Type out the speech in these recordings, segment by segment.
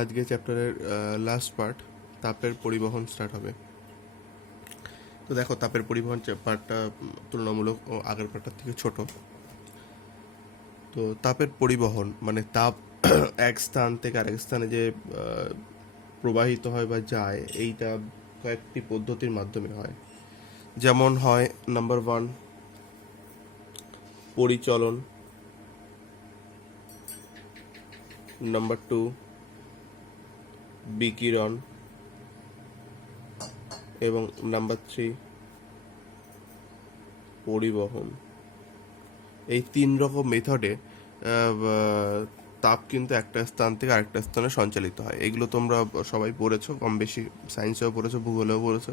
আজকে চ্যাপ্টারের last part, তাপের পরিবহন স্টার্ট হবে। তো দেখো, তাপের পরিবহন পার্টটা তুলনামূলক আগের পার্টটার থেকে ছোট। তো তাপের পরিবহন মানে তাপ এক স্থান থেকে আরেক স্থানে যে প্রবাহিত হয় বা যায়, এইটা কয়েকটি পদ্ধতির মাধ্যমে হয়। যেমন হয় নাম্বার 1 পরিচলন, নাম্বার 2 বিকিরণ এবং নাম্বার 3 পরিবহন। এই 3 রকম মেথডে তাপ কিন্তু একটা স্থান থেকে আরেকটা স্থানে সঞ্চালিত হয়। এগুলো তোমরা সবাই পড়েছো, কম বেশি সায়েন্সেও পড়েছো, ভূগোলেও পড়েছো।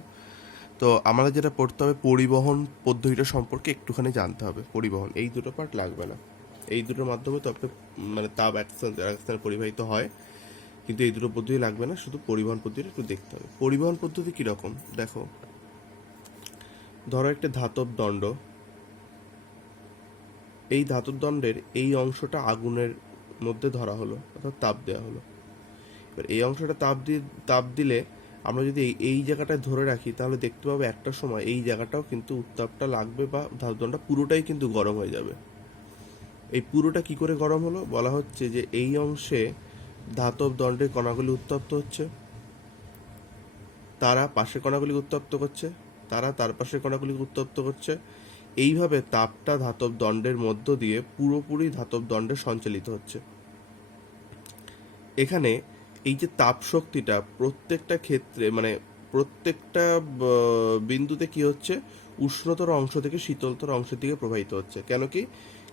তো আমাদের যেটা পড়তে হবে, পরিবহন পদ্ধতিটা সম্পর্কে একটুখানি জানতে হবে। পরিবহন, এই দুটো পার্ট লাগবে না। এই দুটোর মাধ্যমে তাপে মানে তাপ এক স্থান থেকে আরেক স্থানে পরিবাহিত হয়, কিন্তু এই দুটো পদ্ধতি লাগবে না, শুধু পরিবহন পদ্ধতি একটু দেখতে হবে। পরিবহন পদ্ধতি কীরকম দেখো, ধরো একটা ধাতব দণ্ড, এই ধাতুর দণ্ডের এই অংশটা আগুনের মধ্যে ধরা হলো, অর্থাৎ তাপ দেওয়া হলো। এবার এই অংশটা তাপ দিলে আমরা যদি এই জায়গাটায় ধরে রাখি, তাহলে দেখতে পাবো একটা সময় এই জায়গাটাও কিন্তু উত্তাপটা লাগবে, বা ধাতুর দণ্ডটা পুরোটাই কিন্তু গরম হয়ে যাবে। এই পুরোটা কি করে গরম হলো, বলা হচ্ছে যে এই অংশে ধাতব দণ্ডের কণাগুলি উত্তপ্ত হচ্ছে, তারা পাশের কণাগুলি উত্তপ্ত করছে, তারা তার পাশের কণাগুলি উত্তপ্ত করছে। এইভাবে তাপটা ধাতব দণ্ডের মধ্য দিয়ে পুরোপুরি ধাতব দণ্ডে সঞ্চালিত হচ্ছে। এখানে এই যে তাপ শক্তিটা প্রত্যেকটা ক্ষেত্রে মানে প্রত্যেকটা বিন্দুতে কি হচ্ছে, উষ্ণতর অংশ থেকে শীতলতর অংশের দিকে প্রবাহিত হচ্ছে। কেন কি?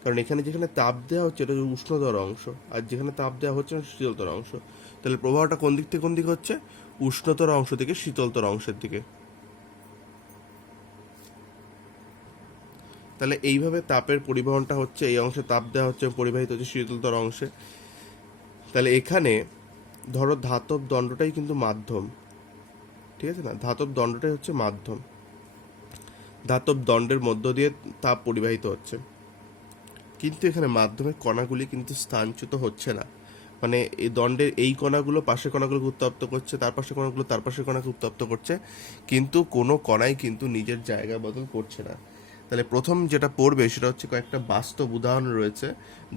কারণ এখানে যেখানে তাপ দেওয়া হচ্ছে এটা উষ্ণতর অংশ, আর যেখানে তাপ দেওয়া হচ্ছে না শীতলতর অংশ। তাহলে প্রবাহটা কোন দিক থেকে কোন দিকে হচ্ছে? উষ্ণতর অংশ থেকে শীতলতর অংশের দিকে। তাহলে এইভাবে তাপের পরিবহনটা হচ্ছে, এই অংশে তাপ দেওয়া হচ্ছে, পরিবাহিত হচ্ছে শীতলতর অংশে। তাহলে এখানে ধরো ধাতব দণ্ডটাই কিন্তু মাধ্যম, ঠিক আছে না? ধাতব দণ্ডটাই হচ্ছে মাধ্যম। ধাতব দণ্ডের মধ্য দিয়ে তাপ পরিবাহিত হচ্ছে, কিন্তু এখানে মাধ্যমের কণাগুলি কিন্তু স্থানচ্যুত হচ্ছে না। মানে এই দণ্ডের এই কণাগুলো পাশের কণাগুলোকে উত্তপ্ত করছে, তার পাশের কণাগুলো তার পাশের কণাকে উত্তপ্ত করছে, কিন্তু কোনো কণাই কিন্তু নিজের জায়গা বদল করছে না। তাহলে প্রথম যেটা পড়বে সেটা হচ্ছে কয়েকটা বাস্তব উদাহরণ রয়েছে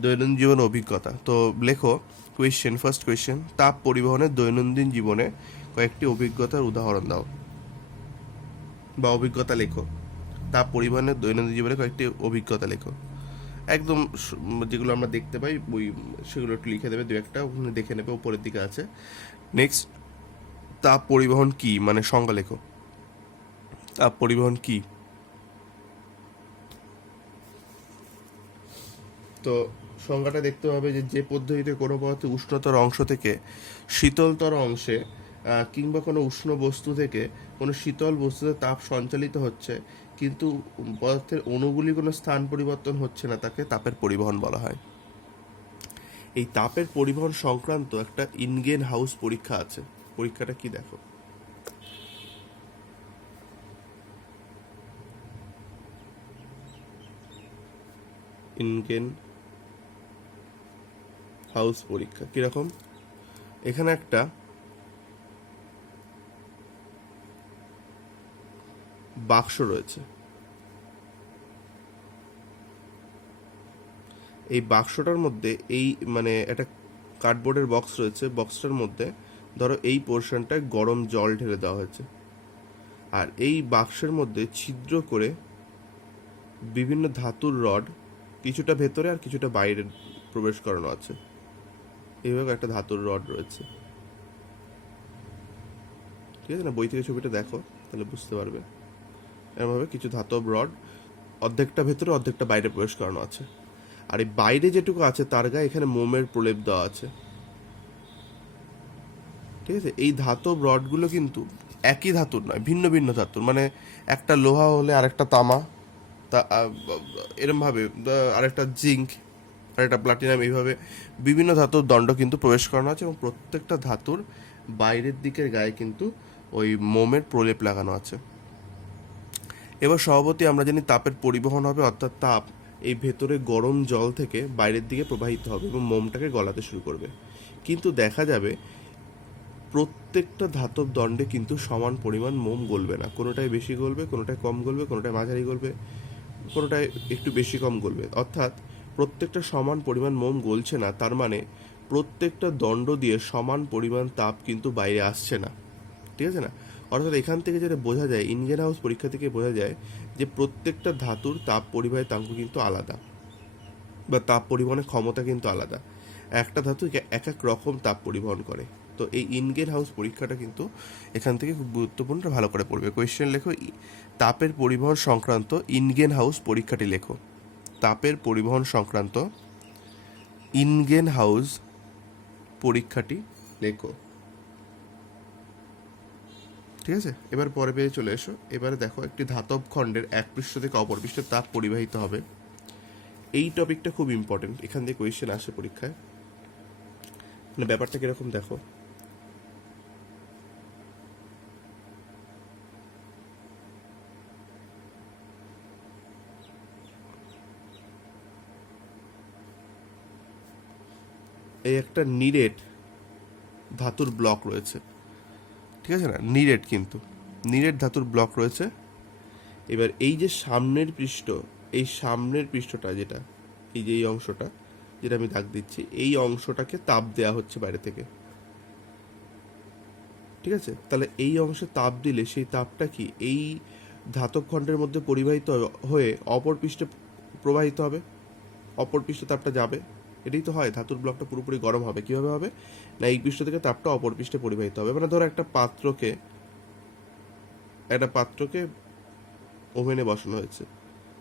দৈনন্দিন জীবন অভিজ্ঞতা। তো লেখো কোয়েশ্চেন, ফার্স্ট কোয়েশ্চেন, তাপ পরিবহনের দৈনন্দিন জীবনে কয়েকটি অভিজ্ঞতার উদাহরণ দাও, বা অভিজ্ঞতা লেখো। তাপ পরিবহনের দৈনন্দিন জীবনে কয়েকটি অভিজ্ঞতা লেখো। একদম যেগুলো আমরা দেখতে পাই ওই সেগুলো একটু লিখে দেবে, দু একটা ওখানে দেখে নেবে, উপরের দিকে আছে। নেক্সট, তাপ পরিবহন কি, মানে সংজ্ঞা লেখো। তাপ পরিবহন কি? তো সংজ্ঞাটা দেখতে হবে যে পদ্ধতিতে কোনো পদার্থের উষ্ণতর অংশ থেকে শীতলতর অংশে কিংবা কোনো উষ্ণ বস্তু থেকে কোনো শীতল বস্তুতে তাপ সঞ্চালিত হচ্ছে, কিন্তু পদার্থের অণুগুলি কোনো স্থান পরিবর্তন হচ্ছে না, তাকে তাপের পরিবহন বলা হয়। এই তাপের পরিবহন সংক্রান্ত একটা ইনগেন হাউস পরীক্ষা আছে। পরীক্ষাটা কি দেখো, ইনগেন হাউস পরীক্ষা কিরকম, এখানে একটা বাক্স রয়েছে, এই বাক্সটার মধ্যে এই মানে একটা কার্ডবোর্ডের বক্স রয়েছে, বক্সটার মধ্যে ধরো এই পোর্শনটায় গরম জল ঢেলে দেওয়া হয়েছে, আর এই বাক্সের মধ্যে ছিদ্র করে বিভিন্ন ধাতুর রড কিছুটা ভেতরে আর কিছুটা বাইরে প্রবেশ করানো আছে। এইভাবে একটা ধাতুর রড রয়েছে, ঠিক আছে না? বই থেকে ছবিটা দেখো তাহলে বুঝতে পারবে। এরভাবে কিছু ধাতব রড অর্ধেকটা ভেতরে অর্ধেকটা বাইরে প্রবেশ করানো আছে, আর এই বাইরে যেটুকু আছে তার গায়ে এখানে মোমের প্রলেপ দেওয়া আছে, ঠিক আছে? এই ধাতব রডগুলো কিন্তু একই ধাতুর নয়, ভিন্ন ভিন্ন ধাতুর। মানে একটা লোহা হলে আরেকটা তামা, তা এরমভাবে আরেকটা জিঙ্ক, আরেকটা প্লাটিনাম, এইভাবে বিভিন্ন ধাতুর দণ্ড কিন্তু প্রবেশ করানো আছে, এবং প্রত্যেকটা ধাতুর বাইরের দিকের গায়ে কিন্তু ওই মোমের প্রলেপ লাগানো আছে। এবার স্বভাবতই আমরা জানি তাপের পরিবহন হবে, অর্থাৎ তাপ এই ভেতরে গরম জল থেকে বাইরের দিকে প্রবাহিত হবে এবং মোমটাকে গলাতে শুরু করবে। কিন্তু দেখা যাবে প্রত্যেকটা ধাতব দণ্ডে কিন্তু সমান পরিমাণ মোম গলবে না, কোনোটায় বেশি গলবে, কোনোটায় কম গলবে, কোনোটায় মাঝারি গলবে, কোনোটায় একটু বেশি কম গলবে। অর্থাৎ প্রত্যেকটা সমান পরিমাণ মোম গলছে না, তার মানে প্রত্যেকটা দণ্ড দিয়ে সমান পরিমাণ তাপ কিন্তু বাইরে আসছে না, ঠিক আছে না? অর্থাৎ এখান থেকে যেটা বোঝা যায়, ইনগেনহাউস পরীক্ষা থেকে বোঝা যায় যে প্রত্যেকটা ধাতুর তাপ পরিবাহিতাঙ্ক কিন্তু আলাদা, বা তাপ পরিবহনের ক্ষমতা কিন্তু আলাদা। একটা ধাতু এক এক রকম তাপ পরিবহন করে। তো এই ইনগেনহাউস পরীক্ষাটা কিন্তু এখান থেকে খুব গুরুত্বপূর্ণ, ভালো করে পড়বে। কোয়েশ্চেন লেখো, তাপের পরিবহন সংক্রান্ত ইনগেনহাউস পরীক্ষাটি লেখো। তাপের পরিবহন সংক্রান্ত ইনগেনহাউস পরীক্ষাটি লেখো। ঠিক আছে, এবার পরে পেয়ে চলে এসো। এবারে দেখো, একটি ধাতব খণ্ডের এক পৃষ্ঠ থেকে অপর পৃষ্ঠে তাপ পরিবাহিত হবে। এই টপিকটা খুব ইম্পর্টেন্ট, এখান থেকে কোয়েশ্চেন আসে পরীক্ষায়। মানে ব্যাপারটা কিরকম দেখো, এই একটা নিরেট ধাতুর ব্লক রয়েছে, ঠিক আছে না? নিরেট, কিন্তু নিরেট ধাতুর ব্লক রয়েছে। এবার এই যে সামনের পৃষ্ঠ, এই সামনের পৃষ্ঠটা যেটা, এই যে এই অংশটা যেটা আমি দাগ দিচ্ছি, এই অংশটাকে তাপ দেয়া হচ্ছে বাইরে থেকে, ঠিক আছে? তাহলে এই অংশে তাপ দিলে সেই তাপটা কি এই ধাতব খণ্ডের মধ্যে পরিবাহিত হয়ে অপর পৃষ্ঠে প্রবাহিত হবে, অপর পৃষ্ঠে তাপটা যাবে। এটাই তো হয়, ধাতুর ব্লকটা পুরোপুরি গরম হবে। কিভাবে হবে না, এই পৃষ্ঠ থেকে তাপটা অপর পৃষ্ঠে পরিবাহিত হবে। মানে ধরো একটা পাত্রকে ওভেনে বসানো হয়েছে,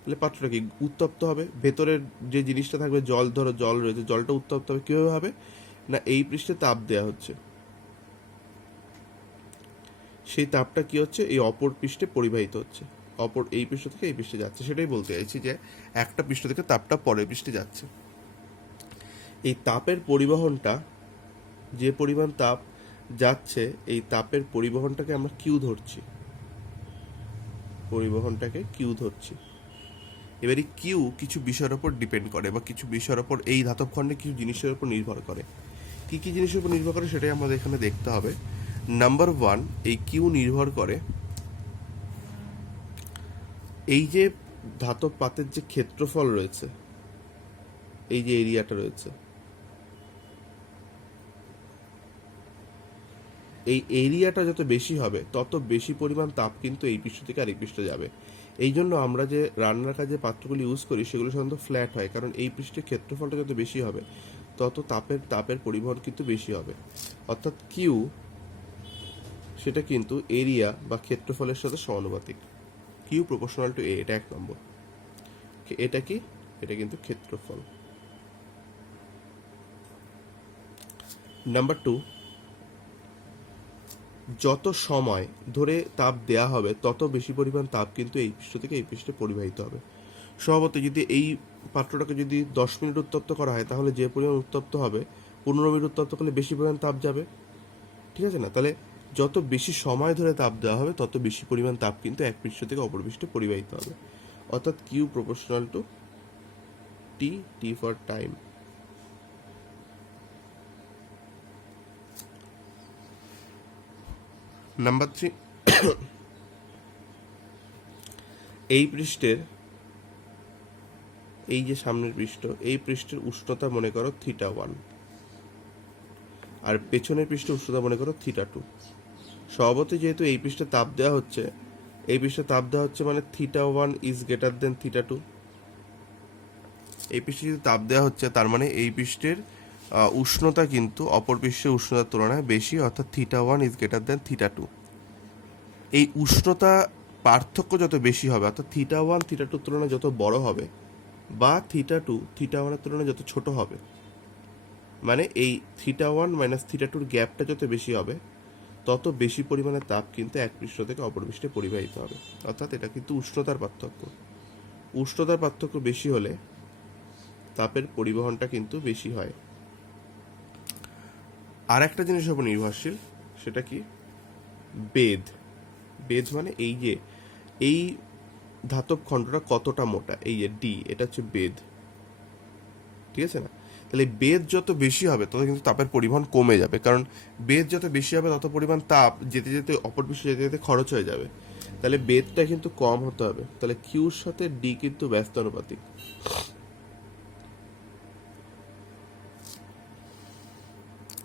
তাহলে পাত্রটা কি উত্তপ্ত হবে, ভেতরের যে জিনিসটা থাকবে, জল, ধরো জল রয়েছে, জলটা উত্তপ্ত হবে। কিভাবে হবে না, এই পৃষ্ঠে তাপ দেওয়া হচ্ছে, সেই তাপটা কি হচ্ছে এই অপর পৃষ্ঠে পরিবাহিত হচ্ছে, অপর এই পৃষ্ঠ থেকে এই পৃষ্ঠে যাচ্ছে। সেটাই বলতে চাইছি যে একটা পৃষ্ঠ থেকে তাপটা পরের পৃষ্ঠে যাচ্ছে। এই তাপের পরিবহনটা, যে পরিমাণ তাপ যাচ্ছে, এই তাপের পরিবহনটাকে আমরা কিউ ধরছি, পরিবহনটাকে কিউ ধরছি। এবারে কিউ কিছু বিষয়ের ওপর ডিপেন্ড করে, বা কিছু বিষয়ের ওপর, এই ধাতব খণ্ডে কিছু জিনিসের উপর নির্ভর করে। কি কি জিনিসের উপর নির্ভর করে সেটাই আমাদের এখানে দেখতে হবে। নাম্বার 1, এই কিউ নির্ভর করে এই যে ধাতব পাতের যে ক্ষেত্রফল রয়েছে, এই যে এরিয়াটা রয়েছে, এই এরিয়াটা যত বেশি হবে তত বেশি পরিমাণ তাপ কিন্তু এই পৃষ্ঠ থেকে আরেক পৃষ্ঠে যাবে। এই জন্য আমরা যে রান্নার কাজে পাত্রগুলি ইউজ করি সেগুলো সাধারণত ফ্ল্যাট হয়, কারণ এই পৃষ্ঠের ক্ষেত্রফলটা যত বেশি হবে তত তাপের পরিবহন কিন্তু বেশি হবে। অর্থাৎ কিউ সেটা কিন্তু এরিয়া বা ক্ষেত্রফলের সাথে সমানুপাতিক। কিউ প্রপোর্শনাল টু এ, এটা 1 নম্বর। এটা কি, এটা কিন্তু ক্ষেত্রফল। নাম্বার 2, যত সময় ধরে তাপ দেয়া হবে তত বেশি পরিমাণ তাপ কিন্তু এই পৃষ্ঠ থেকে এই পৃষ্ঠে পরিবাহিত হবে। স্বভাবতই যদি এই পাত্রটাকে যদি 10 মিনিট উত্তপ্ত করা হয়, তাহলে যে পরিমাণ উত্তপ্ত হবে 15 মিনিট উত্তপ্ত করলে বেশি পরিমাণ তাপ যাবে, ঠিক আছে না? তাহলে যত বেশি সময় ধরে তাপ দেওয়া হবে তত বেশি পরিমাণ তাপ কিন্তু এক পৃষ্ঠ থেকে অপর পৃষ্ঠে পরিবাহিত হবে। অর্থাৎ Q proportional to T, T for time. Number 3, এই পৃষ্ঠের, এই যে সামনের পৃষ্ঠ, এই পৃষ্ঠের উষ্ণতা মনে করো θ1, আর পেছনের পৃষ্ঠের উষ্ণতা মনে করো θ2। স্বভাবতই যেহেতু এই পৃষ্ঠে তাপ দেওয়া হচ্ছে, এই পৃষ্ঠে তাপ দেওয়া হচ্ছে মানে θ1 ইজ গ্রেটার দেন θ2। এই পৃষ্ঠে যদি তাপ দেওয়া হচ্ছে তার মানে এই পৃষ্ঠের উষ্ণতা কিন্তু অপর পৃষ্ঠের উষ্ণতার তুলনায় বেশি, অর্থাৎ θ1 ইজ গ্রেটার দেন θ2। এই উষ্ণতা পার্থক্য যত বেশি হবে, অর্থাৎ θ1 θ2 তুলনায় যত বড় হবে, বা θ2 θ1 তুলনায় যত ছোট হবে, মানে এই θ1 মাইনাস θ2 গ্যাপটা যত বেশি হবে তত বেশি পরিমাণে তাপ কিন্তু এক পৃষ্ঠ থেকে অপর পৃষ্ঠে পরিবাহিত হবে। অর্থাৎ এটা কিন্তু উষ্ণতার পার্থক্য। উষ্ণতার পার্থক্য বেশি হলে তাপের পরিবহনটা কিন্তু বেশি হয়। আর একটা জিনিসের উপর নির্ভরশীল, সেটা কি, বেধ। বেধ মানে এই যে এই ধাতব খণ্ডটা কতটা মোটা, এই যে ডি, এটা হচ্ছে বেধ, ঠিক আছে না? তাহলে বেদ যত বেশি হবে তত কিন্তু তাপের পরিবহন কমে যাবে, কারণ বেদ যত বেশি হবে তত পরিমাণ তাপ যেতে যেতে অপর পৃষ্ঠে যেতে যেতে খরচ হয়ে যাবে। তাহলে বেদটা কিন্তু কম হতে হবে। তাহলে কিউর সাথে ডি কিন্তু ব্যস্ত অনুপাতিক।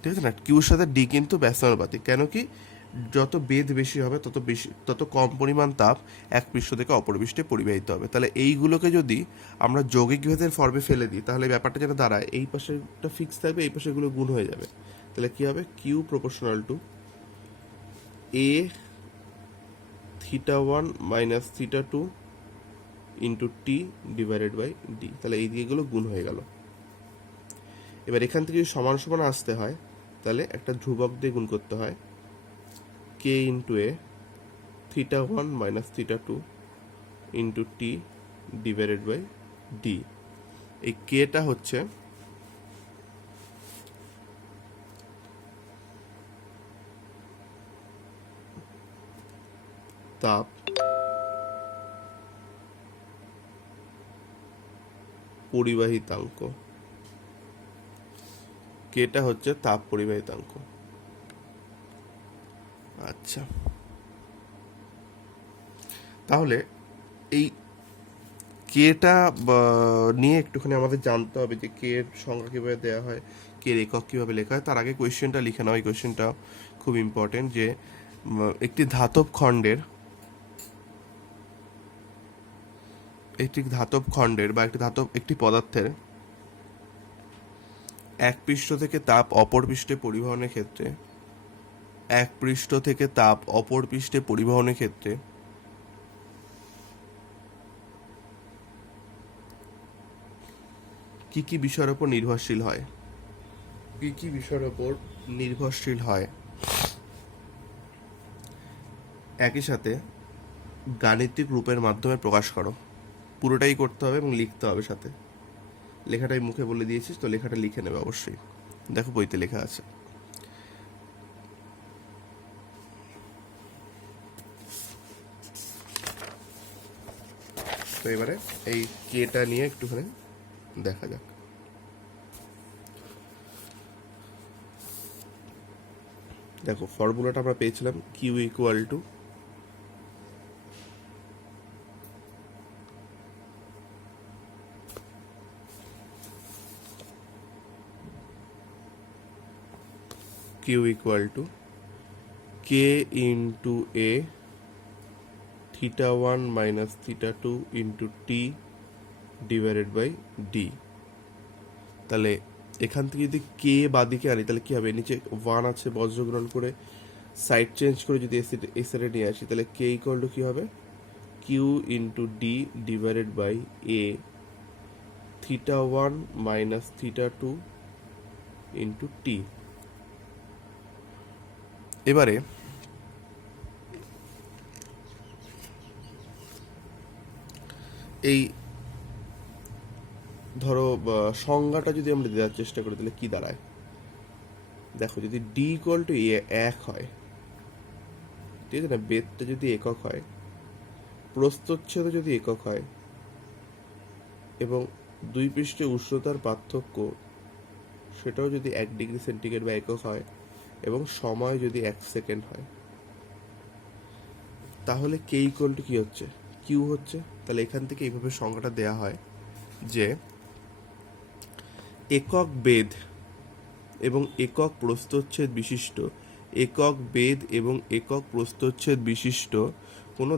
ঠিক আছে না, কিউর সাথে ডি কিন্তু ব্যস্ত অনুপাতিক। কেন কি, যত বেদ বেশি হবে তত কম পরিমাণ তাপ এক পৃষ্ঠ থেকে অপর পৃষ্ঠে পরিবাহিত হবে। তাহলে এইগুলোকে যদি আমরা যৌগিক ভেদের ফর্মে ফেলে দিই তাহলে ব্যাপারটা যেন দাঁড়ায়, এই পাশেটা ফিক্স থাকবে, এই পাশে এগুলো গুণ হয়ে যাবে। তাহলে কি হবে, Q proportional to A theta one minus theta two into T divided by D. তাহলে এই দিকেগুলো গুণ হয়ে গেল। এবার এখান থেকে যদি সমান সমান আসতে হয় তাহলে একটা ধ্রুবক দিয়ে গুণ করতে হয়, K into A theta one minus theta two into T divided by D. এই কেটা হচ্ছে তাপ পরিবাহিতাঙ্ক, কেটা হচ্ছে তাপ পরিবাহিতাঙ্ক। আচ্ছা, তাহলে এই কেটা নিয়ে একটুখানি আমাদের জানতে হবে যে কে এর সংজ্ঞা কীভাবে দেওয়া হয়, কে এর একক কীভাবে লেখা হয়। তার আগে কোয়েশ্চেনটা লিখে নাও। এই কোয়েশ্চেনটা খুব ইম্পর্টেন্ট যে একটি ধাতব খণ্ডের বা একটি পদার্থের এক পৃষ্ঠ থেকে তাপ অপর পৃষ্ঠে পরিবহনের ক্ষেত্রে কি কি বিষয়ের উপর নির্ভরশীল হয়, একই সাথে গাণিতিক রূপের মাধ্যমে প্রকাশ করো। পুরোটাই করতে হবে এবং লিখতে হবে সাথে। লেখাটাই মুখে বলে দিয়েছিস তো, লেখাটা লিখে নেবে অবশ্যই। দেখো বইতে লেখা আছে। তো এবারে এই কেটা নিয়ে একটুখানি দেখা যাক। দেখো ফর্মুলাটা আমরা পেয়েছিলাম Q equal to K into A theta one minus theta two into T divided by D. তাহলে এখান থেকে যদি কে বাদিকে আনি তাহলে কি হবে, নিচে ওয়ান আছে, বজ্র গ্রহণ করে সাইড চেঞ্জ করে যদি এ সাইডে নিয়ে আসি তাহলে কে ইকুয়াল টু কি হবে, Q into D divided by A theta one minus theta two into T. এবারে এই ধরো সংজ্ঞাটা যদি আমরা দেওয়ার চেষ্টা করি তাহলে কি দাঁড়ায়, দেখো যদি ডি ইকুয়াল টু এক হয়, ঠিক আছে না, বেদটা যদি একক হয়, প্রস্থচ্ছেদ যদি একক হয়, এবং দুই পৃষ্ঠে উষ্ণতার পার্থক্য সেটাও যদি 1 ডিগ্রি সেন্টিগ্রেড বা একক হয়, এবং সময় যদি 1 সেকেন্ড হয়, তাহলে কে ইকুয়াল টু কি হচ্ছে, কিউ হচ্ছে। তাহলে এখান থেকে এইভাবে সংজ্ঞাটা দেয়া হয় যে একক বেদ এবং একক প্রস্থচ্ছেদ বিশিষ্ট কোনো